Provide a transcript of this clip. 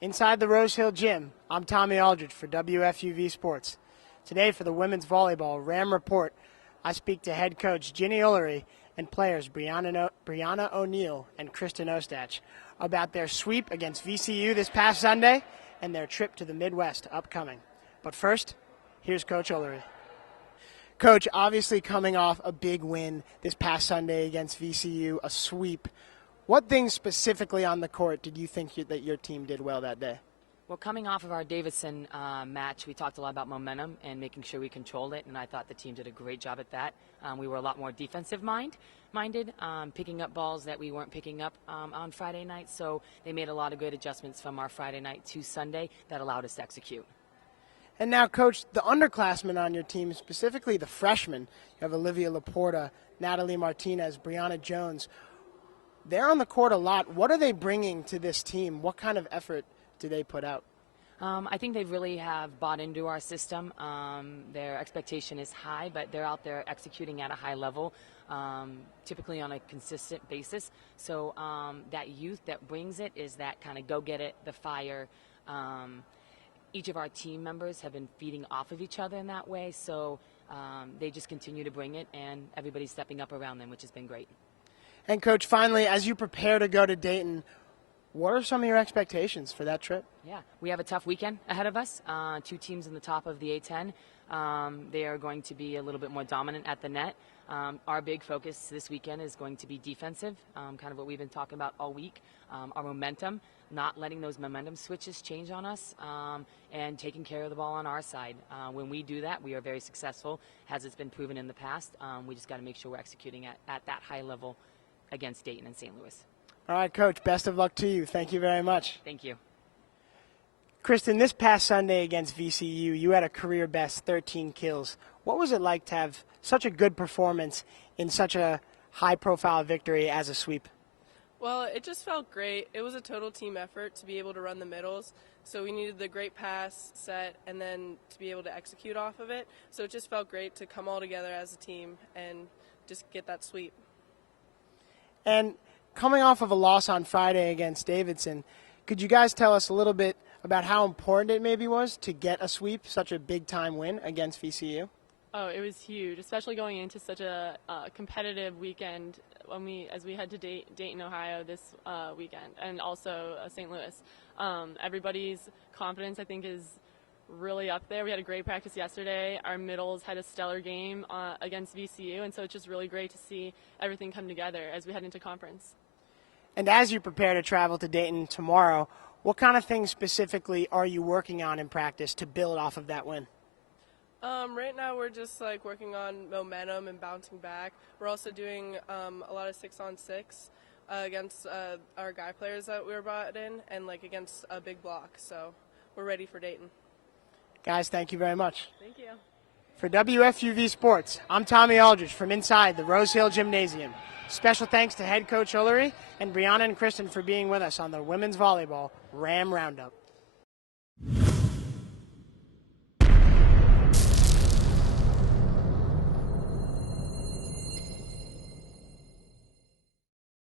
Inside the Rose Hill Gym, I'm Tommy Aldrich for WFUV Sports. Today for the Women's Volleyball Ram Report, I speak to head coach Gini Ullery and players Brianna O'Neil and Kristen Ostach about their sweep against VCU this past Sunday and their trip to the Midwest upcoming. But first, here's Coach Ullery. Coach, obviously coming off a big win this past Sunday against VCU, a sweep. What things specifically on the court did you think that your team did well that day? Well, coming off of our Davidson match, we talked a lot about momentum and making sure we controlled it, and I thought the team did a great job at that. We were a lot more defensive-minded, picking up balls that we weren't picking up on Friday night, so they made a lot of good adjustments from our Friday night to Sunday that allowed us to execute. And now, Coach, the underclassmen on your team, specifically the freshmen, you have Olivia Laporta, Natalie Martinez, Brianna Jones. They're on the court a lot. What are they bringing to this team? What kind of effort do they put out? I think they really have bought into our system. Their expectation is high, but they're out there executing at a high level, typically on a consistent basis. So that youth that brings it is that kind of go-get-it, the fire. Each of our team members have been feeding off of each other in that way, so they just continue to bring it, and everybody's stepping up around them, which has been great. And, Coach, finally, as you prepare to go to Dayton, what are some of your expectations for that trip? Yeah, we have a tough weekend ahead of us. Two teams in the top of the A10. They are going to be a little bit more dominant at the net. Our big focus this weekend is going to be defensive, kind of what we've been talking about all week. Our momentum, not letting those momentum switches change on us, and taking care of the ball on our side. When we do that, we are very successful, as it's been proven in the past. We just got to make sure we're executing at that high level against Dayton and St. Louis. All right, Coach, best of luck to you. Thank you very much. Thank you. Kristen, this past Sunday against VCU, you had a career-best 13 kills. What was it like to have such a good performance in such a high-profile victory as a sweep? Well, it just felt great. It was a total team effort to be able to run the middles. So we needed the great pass set and then to be able to execute off of it. So it just felt great to come all together as a team and just get that sweep. And coming off of a loss on Friday against Davidson, could you guys tell us a little bit about how important it maybe was to get a sweep, such a big-time win against VCU? Oh, it was huge, especially going into such a competitive weekend as we head to Dayton, Ohio this weekend, and also St. Louis. Everybody's confidence, I think, is really up there. We had a great practice yesterday. Our middles had a stellar game against VCU, and so it's just really great to see everything come together as we head into conference. And as you prepare to travel to Dayton tomorrow, what kind of things specifically are you working on in practice to build off of that win? Right now we're just working on momentum and bouncing back. We're also doing a lot of 6-on-6 against our guy players that we were brought in and against a big block. So we're ready for Dayton. Guys, thank you very much. Thank you. For WFUV Sports, I'm Tommy Aldrich from inside the Rose Hill Gymnasium. Special thanks to head coach Ullery and Brianna and Kristen for being with us on the Women's Volleyball Ram Roundup.